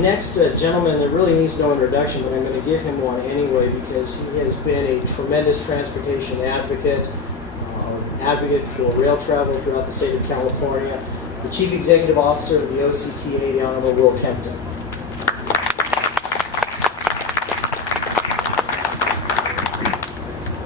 Next, a gentleman that really needs no introduction, but I'm going to give him one anyway because he has been a tremendous transportation advocate, advocate for rail travel throughout the state of California, the Chief Executive Officer of the OCTA, the Honorable Will Kempton.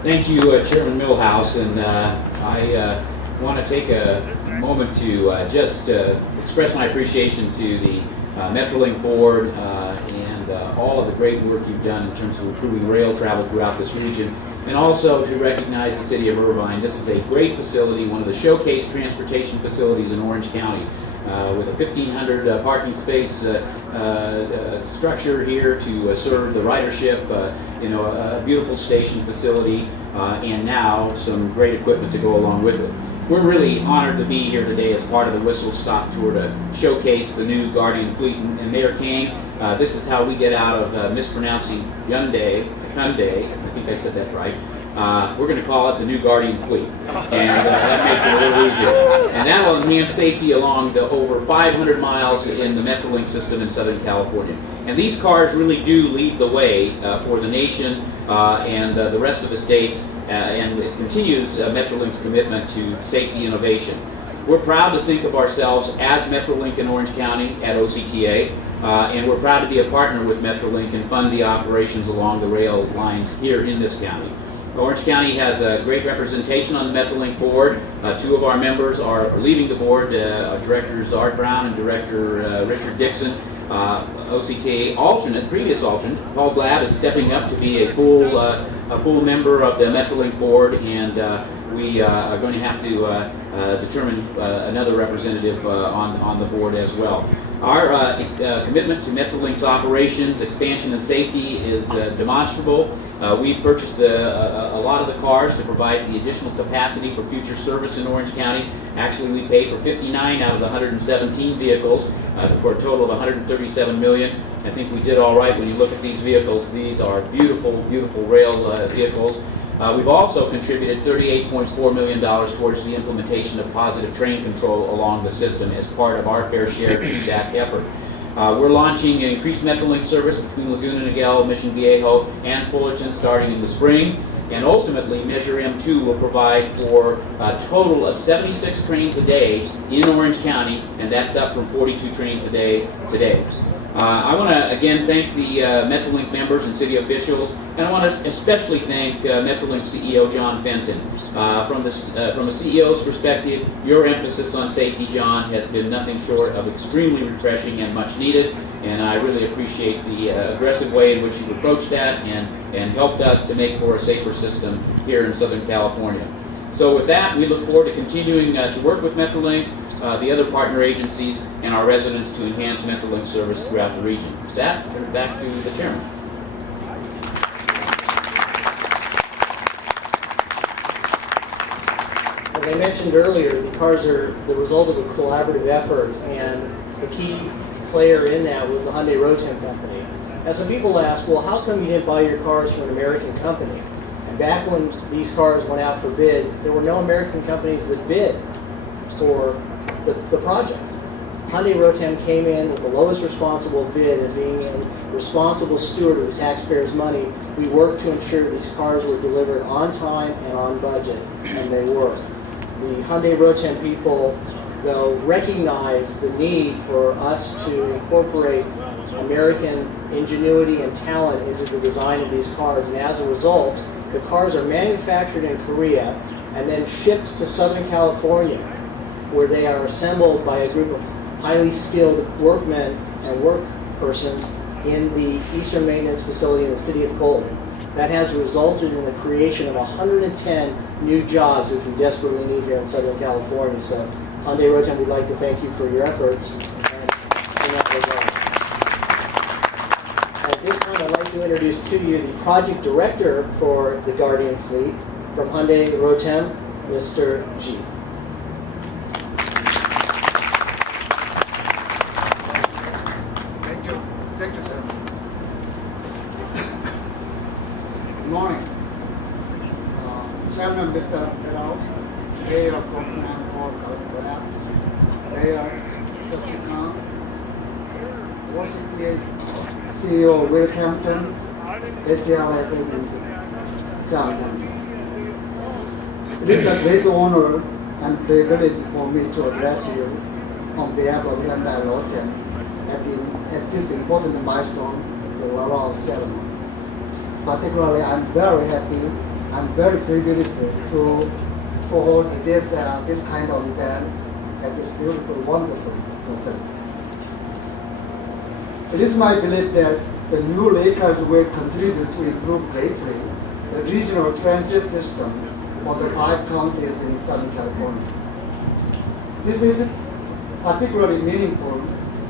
Thank you, Chairman Millhouse, and I want to take a moment to just express my appreciation to the Metrolink board and all of the great work you've done in terms of improving rail travel throughout this region, and also to recognize the city of Irvine. This is a great facility, one of the showcase transportation facilities in Orange County, with a 1,500 parking space structure here to serve the ridership, a beautiful station facility, and now some great equipment to go along with it. We're really honored to be here today as part of the Whistle Stop Tour to showcase the new Guardian fleet. And Mayor King, this is how we get out of mispronouncing Hyundai, I think I said that right. We're going to call it the new Guardian fleet. And that makes it a little easier. And that will enhance safety along the over 500 miles in the Metrolink system in Southern California. And these cars really do lead the way for the nation and the rest of the states, and it continues Metrolink's commitment to safety innovation. We're proud to think of ourselves as Metrolink in Orange County at OCTA, and we're proud to be a partner with Metrolink and fund the operations along the rail lines here in this county. Orange County has a great representation on the Metrolink board. Two of our members are leaving the board, Directors Art Brown and Director Richard Dixon. OCTA previous alternate, Paul Glad, is stepping up to be a full member of the Metrolink board, and we are going to have to determine another representative on the board as well. Our commitment to Metrolink's operations, expansion, and safety is demonstrable. We've purchased a lot of the cars to provide the additional capacity for future service in Orange County. Actually, we paid for 59 out of the 117 vehicles for a total of $137 million. I think we did all right when you look at these vehicles. These are beautiful, beautiful rail vehicles. We've also contributed $38.4 million towards the implementation of positive train control along the system as part of our fair share to that effort. We're launching an increased Metrolink service between Laguna Niguel, Mission Viejo, and Fullerton starting in the spring. And ultimately, Measure M2 will provide for a total of 76 trains a day in Orange County, and that's up from 42 trains a day today. I want to again thank the Metrolink members and city officials, and I want to especially thank Metrolink CEO John Fenton. From the CEO's perspective, your emphasis on safety, John, has been nothing short of extremely refreshing and much needed, and I really appreciate the aggressive way in which you've approached that and helped us to make for a safer system here in Southern California. So with that, we look forward to continuing to work with Metrolink, the other partner agencies, and our residents to enhance Metrolink service throughout the region. With that, turn it back to the chairman. As I mentioned earlier, the cars are the result of a collaborative effort, and the key player in that was the Hyundai Rotem company. Now, some people ask, well, how come you didn't buy your cars from an American company? And back when these cars went out for bid, there were no American companies that bid for the project. Hyundai Rotem came in with the lowest responsible bid, and being a responsible steward of the taxpayers' money, we worked to ensure these cars were delivered on time and on budget, and they were. The Hyundai Rotem people, though, recognized the need for us to incorporate American ingenuity and talent into the design of these cars, and as a result, the cars are manufactured in Korea and then shipped to Southern California, where they are assembled by a group of highly skilled workmen and work persons in the Eastern Maintenance Facility in the city of Colton. That has resulted in the creation of 110 new jobs, which we desperately need here in Southern California. So, Hyundai Rotem, we'd like to thank you for your efforts. At this time, I'd like to introduce to you the project director for the Guardian fleet from Hyundai Rotem, Mr. G. Thank you, sir. Good morning. Chairman Mr. Peralta, Mayor of Coconut, California, Mayor Satyakant, University's CEO Will Campton, ACLA President John Campton. It is a great honor and privilege for me to address you on behalf of Hyundai Rotem at this important milestone, the rollout ceremony. Particularly, I'm very happy, I'm very privileged to hold this kind of event at this beautiful, wonderful facility. It is my belief that the new Lakers will contribute to improve greatly the regional transit system for the 5 counties in Southern California. This is particularly meaningful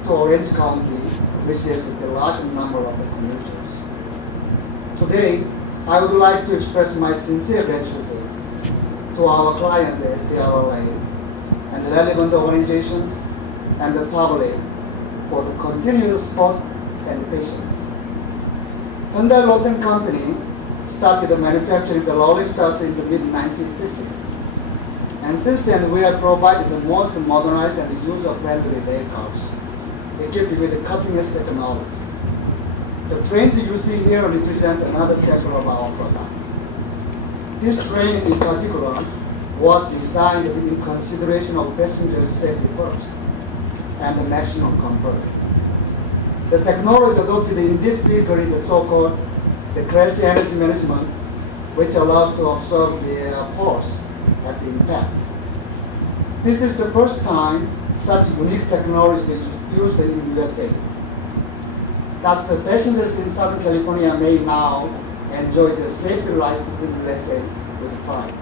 to Orange County, which is the largest number of the commuters. Today, I would like to express my sincere gratitude to our client, the SCRLA, and the relevant organizations and the public for the continuous support and patience. Hyundai Rotem Company started manufacturing the rolling stars in the mid-1960s. And since then, we have provided the most modernized and user-friendly vehicles, equipped with cutting-edge technology. The trains you see here represent another sample of our products. This train in particular was designed in consideration of passengers' safety first and the maximum comfort. The technology adopted in this vehicle is the so-called the crash energy management, which allows to observe the force at the impact. This is the first time such unique technology is used in USA. Thus, the passengers in Southern California may now enjoy the safety rides in USA with pride.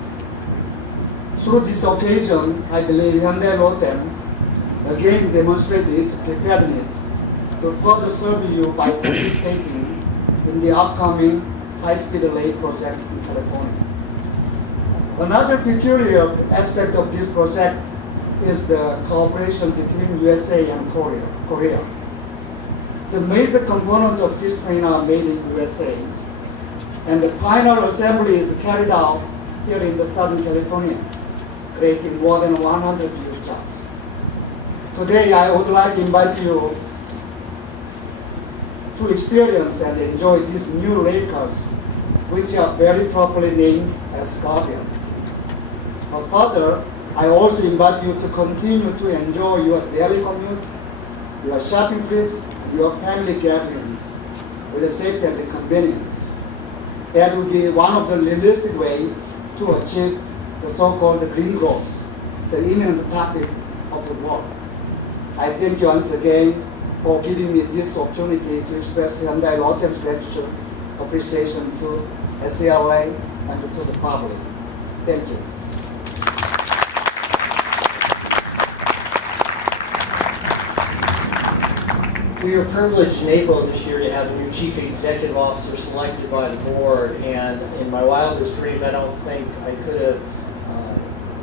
Through this occasion, I believe Hyundai Rotem again demonstrated its preparedness to further serve you by participating in the upcoming high-speed rail project in California. Another peculiar aspect of this project is the cooperation between USA and Korea. The major components of this train are made in USA, and the final assembly is carried out here in the Southern California, creating more than 100 new jobs. Today, I would like to invite you to experience and enjoy these new rail cars, which are very properly named as Guardian. But further, I also invite you to continue to enjoy your daily commute, your shopping trips, and your family gatherings with the safety and the convenience. That would be one of the realistic ways to achieve the so-called green growth, the imminent topic of the world. I thank you once again for giving me this opportunity to express Hyundai Rotem's gratitude, appreciation to SCLA and to the public. Thank you. We were privileged in April this year to have a new chief executive officer selected by the board, and in my wildest dream, I don't think I could have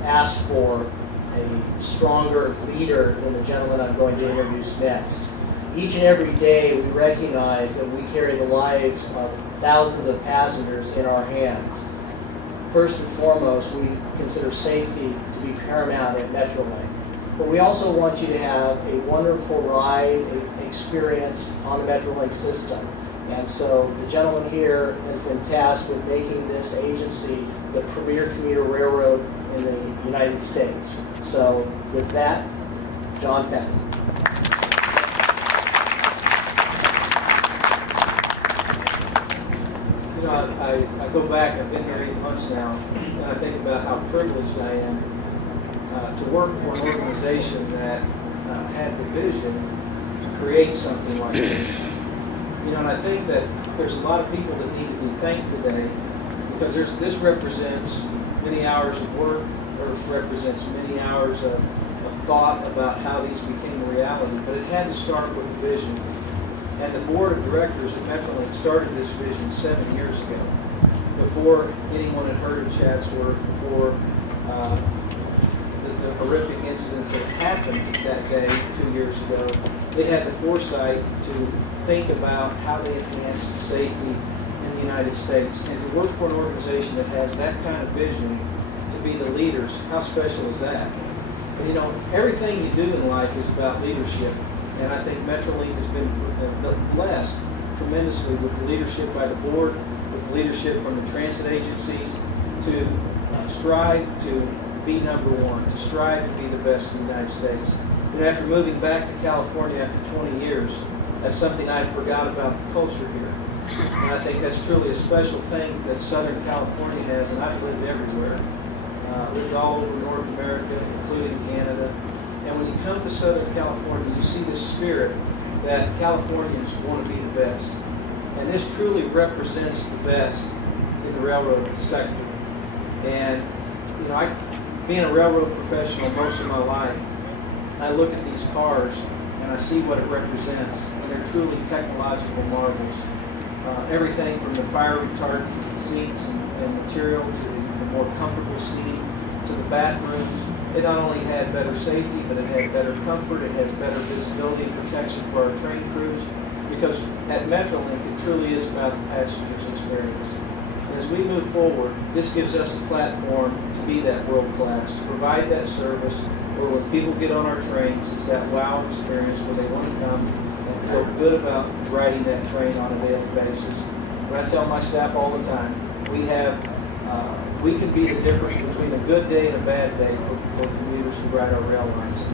asked for a stronger leader than the gentleman I'm going to introduce next. Each and every day, we recognize that we carry the lives of thousands of passengers in our hands. First and foremost, we consider safety to be paramount at Metrolink. But we also want you to have a wonderful ride, experience on the Metrolink system. And so the gentleman here has been tasked with making this agency the premier commuter railroad in the United States. So with that, John Fenton. You know, I go back, I've been here 8 months now, and I think about how privileged I am to work for an organization that had the vision to create something like this. You know, and I think that there's a lot of people that need to be thanked today because this represents many hours of work, or represents many hours of thought about how these became a reality, but it had to start with a vision. And the board of directors at Metrolink started this vision 7 years ago, before anyone had heard of Chatsworth, before the horrific incidents that happened that day 2 years ago. They had the foresight to think about how they enhance safety in the United States, and to work for an organization that has that kind of vision to be the leaders. How special is that? And you know, everything you do in life is about leadership, and I think Metrolink has been blessed tremendously with the leadership by the board, with leadership from the transit agencies, to strive to be number one, to strive to be the best in the United States. And after moving back to California after 20 years, that's something I forgot about the culture here. And I think that's truly a special thing that Southern California has, and I've lived everywhere. Lived all over North America, including Canada. And when you come to Southern California, you see this spirit that Californians want to be the best. And this truly represents the best in the railroad sector. And, you know, being a railroad professional most of my life, I look at these cars and I see what it represents, and they're truly technological marvels. Everything from the fire retardant seats and material to the more comfortable seating to the bathrooms. It not only had better safety, but it had better comfort, it has better visibility and protection for our train crews, because at Metrolink it truly is about the passenger's experience. And as we move forward, this gives us a platform to be that world class, to provide that service where when people get on our trains, it's that wow experience where they want to come and feel good about riding that train on a daily basis. And I tell my staff all the time, we can be the difference between a good day and a bad day for commuters who ride our rail lines.